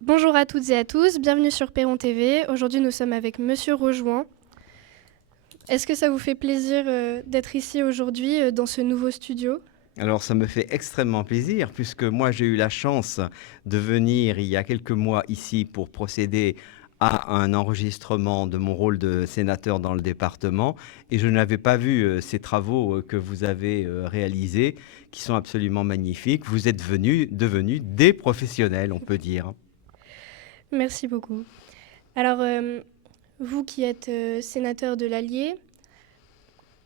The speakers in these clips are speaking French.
Bonjour à toutes et à tous, bienvenue sur Perron TV. Aujourd'hui, nous sommes avec Monsieur Rojoin. Est-ce que ça vous fait plaisir d'être ici aujourd'hui dans ce nouveau studio? Alors ça me fait extrêmement plaisir puisque moi j'ai eu la chance de venir il y a quelques mois ici pour procéder à un enregistrement de mon rôle de sénateur dans le département et je n'avais pas vu ces travaux que vous avez réalisés qui sont absolument magnifiques. Vous êtes devenus des professionnels, on peut dire. Merci beaucoup. Alors, vous qui êtes sénateur de l'Allier,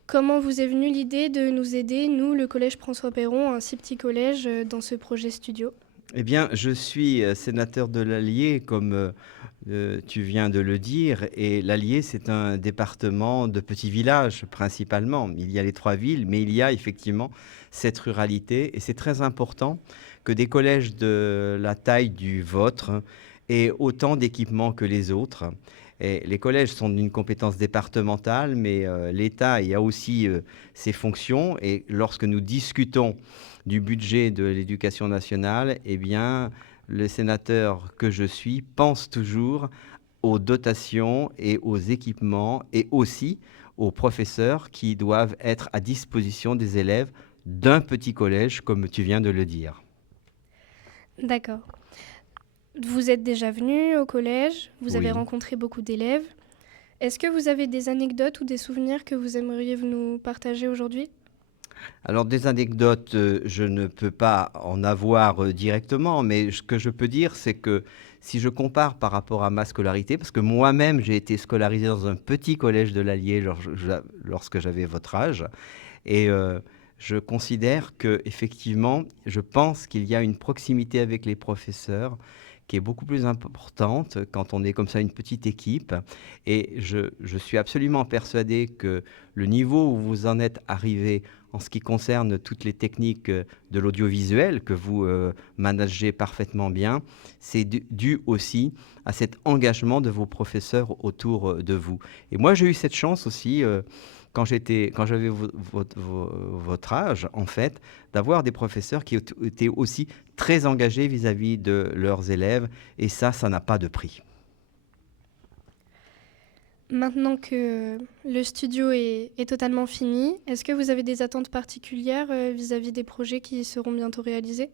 comment vous est venue l'idée de nous aider, nous, le Collège François Perron, un si petit collège, dans ce projet studio? Eh bien, je suis sénateur de l'Allier, comme tu viens de le dire, et l'Allier, c'est un département de petits villages principalement. Il y a les trois villes, mais il y a effectivement cette ruralité, et c'est très important que des collèges de la taille du vôtre aient autant d'équipements que les autres. Et les collèges sont d'une compétence départementale, mais l'État y a aussi ses fonctions, et lorsque nous discutons du budget de l'éducation nationale, eh bien, le sénateur que je suis pense toujours aux dotations et aux équipements et aussi aux professeurs qui doivent être à disposition des élèves d'un petit collège, comme tu viens de le dire. D'accord. Vous êtes déjà venu au collège, vous avez Oui. rencontré beaucoup d'élèves. Est-ce que vous avez des anecdotes ou des souvenirs que vous aimeriez nous partager aujourd'hui? Alors des anecdotes, je ne peux pas en avoir, directement, mais ce que je peux dire, c'est que si je compare par rapport à ma scolarité, parce que moi-même j'ai été scolarisé dans un petit collège de l'Allier lorsque j'avais votre âge et je considère qu'effectivement, je pense qu'il y a une proximité avec les professeurs qui est beaucoup plus importante quand on est comme ça une petite équipe et je suis absolument persuadé que le niveau où vous en êtes arrivé en ce qui concerne toutes les techniques de l'audiovisuel que vous managez parfaitement bien, c'est dû aussi à cet engagement de vos professeurs autour de vous. Et moi, j'ai eu cette chance aussi, quand j'avais votre âge, en fait, d'avoir des professeurs qui étaient aussi très engagés vis-à-vis de leurs élèves, et ça n'a pas de prix. Maintenant que le studio est totalement fini, est-ce que vous avez des attentes particulières vis-à-vis des projets qui seront bientôt réalisés?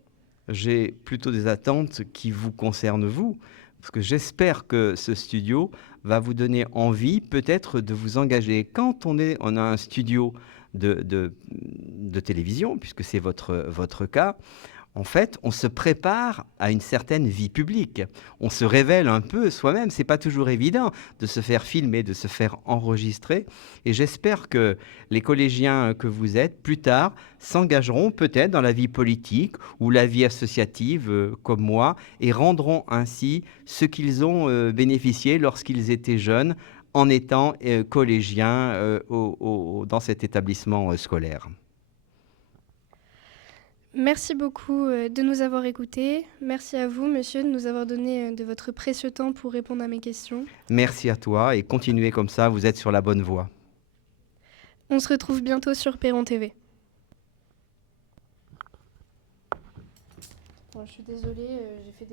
J'ai plutôt des attentes qui vous concernent vous, parce que j'espère que ce studio va vous donner envie peut-être de vous engager. Quand on a un studio de télévision, puisque c'est votre cas, en fait, on se prépare à une certaine vie publique. On se révèle un peu soi-même. C'est pas toujours évident de se faire filmer, de se faire enregistrer. Et j'espère que les collégiens que vous êtes, plus tard, s'engageront peut-être dans la vie politique ou la vie associative, comme moi, et rendront ainsi ce qu'ils ont bénéficié lorsqu'ils étaient jeunes en étant collégiens dans cet établissement scolaire. Merci beaucoup de nous avoir écoutés. Merci à vous, monsieur, de nous avoir donné de votre précieux temps pour répondre à mes questions. Merci à toi et continuez comme ça, vous êtes sur la bonne voie. On se retrouve bientôt sur Perron TV. Bon, je suis désolée, j'ai fait des